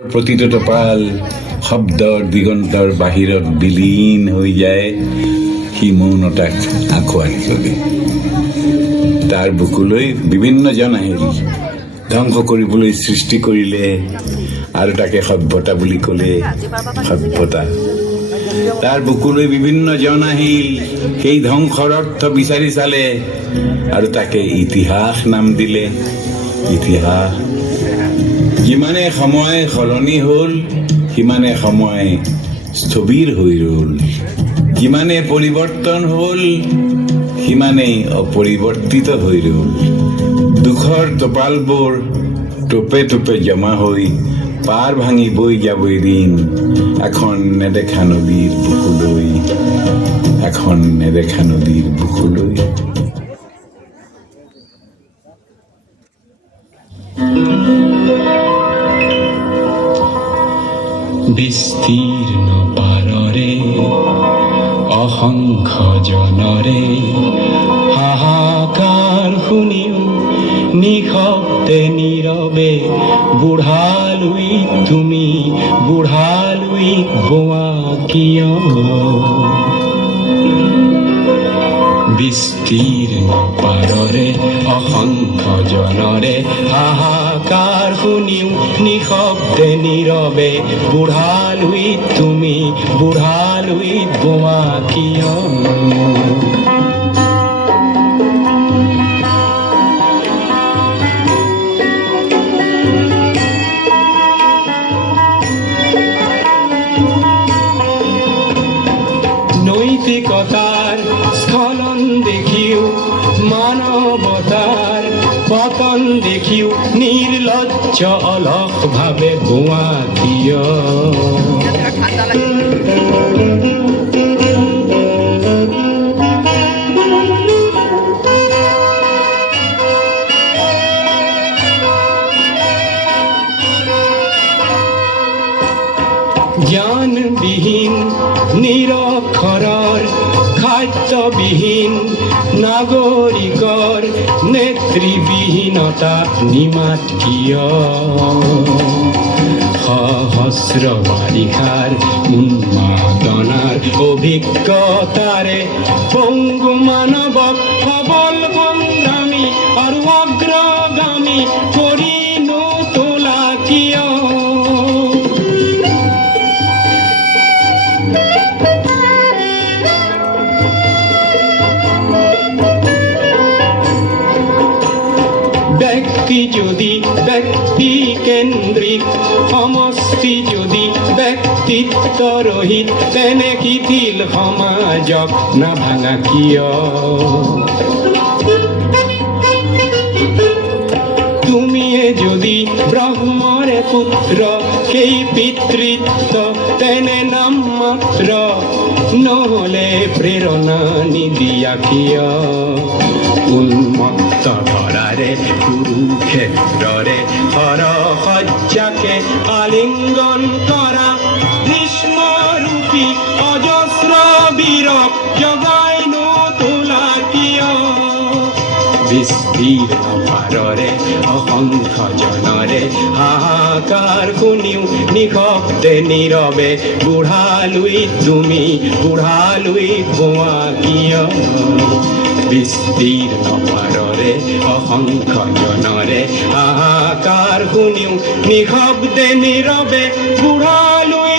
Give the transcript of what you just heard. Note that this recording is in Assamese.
প্ৰতিটো টোপাল শব্দৰ দিগন্তৰ বাহিৰত বিলীন হৈ যায়। সি মৌনতাক আঁকোৱালি ল'লে। তাৰ বুকুলৈ বিভিন্নজন আহিল, ধ্বংস কৰিবলৈ সৃষ্টি কৰিলে আৰু তাকে সভ্যতা বুলি ক'লে। সভ্যতা তাৰ বুকুলৈ বিভিন্নজন আহিল, সেই ধ্বংসৰ অৰ্থ বিচাৰি চালে আৰু তাকে ইতিহাস নাম দিলে। ইতিহাস যিমানে সময় সলনি হ'ল সিমানে সময় স্থবিৰ হৈ ৰ'ল। যিমানে পৰিৱৰ্তন হ'ল সিমানেই অপৰিৱৰ্তিত হৈ ৰ'ল। দুখৰ টোপালবোৰ টোপে টোপে জমা হৈ পাৰ ভাঙি বৈ যাব এদিন এখন নেদেখা নদীৰ বুকুলৈ, এখন নেদেখা নদীৰ বুকুলৈ। বিস্তীৰ্ণ পাৰৰে অসংখ্য জনৰে হাহাকাৰ শুনিও নিশব্দে নীৰৱে বুঢ়ালৈ তুমি বুঢ়ালৈ বোৱা কিয়? বিস্তীৰ্ণ পাৰৰে অসংখ্য জনৰে হাহাকাৰ শুনিও নিশব্দে নীৰৱে বুঢ়ালৈ তুমি বুঢ়ালৈ বোৱা কিয়? নৈতিকতাৰ স্খলন দেখিও মানৱতাৰ পতন দেখিও নিৰ্লজ্জ অলস ভাৱে বোৱা কিয়? জ্ঞানবিহীন নিৰক্ষৰৰ খাদ্যবিহীন নাগৰিকৰ নেতৃবিহীনতা নিমাত কিয়? সহস্ৰ বাৰিষাৰ উন্মাদনাৰ অভিজ্ঞতাৰে পংগু মানৱক সবল সংগ্ৰামী আৰু অগ্ৰগামী কৰি নোতোলা কিয়? ব্যক্তি যদি ব্যক্তি কেন্দ্ৰিক, সমষ্টি যদি ব্যক্তিত্ব ৰহিত, তেনে শিথিল সমাজক নাভাঙা কিয়? তুমিয়ে যদি ব্ৰহ্মৰে পুত্ৰ, সেই পিতৃত্ব তেনে নাম মাত্ৰ, নহলে প্ৰেৰণা নিদিয়া কিয়? উন্মত্ত ধৰাৰে কুৰুক্ষেত্ৰৰে হৰসজ্জাকে আলিংগন কৰা ভীষ্মৰূপী অজস্ৰ বীৰক জগাই নোতোলা কিয়? বিস্তীৰ্ণ পাৰৰে অসংখ্য জনৰে হাহাকাৰ শুনিও নিশব্দে নীৰৱে বুঢ়ালৈ তুমি বুঢ়ালৈ বোৱা কিয়? বিস্তীৰ্ণ পাৰৰে অসংখ্য জনৰে হাহাকাৰ শুনিও নিশব্দে নীৰৱে বুঢ়ালৈ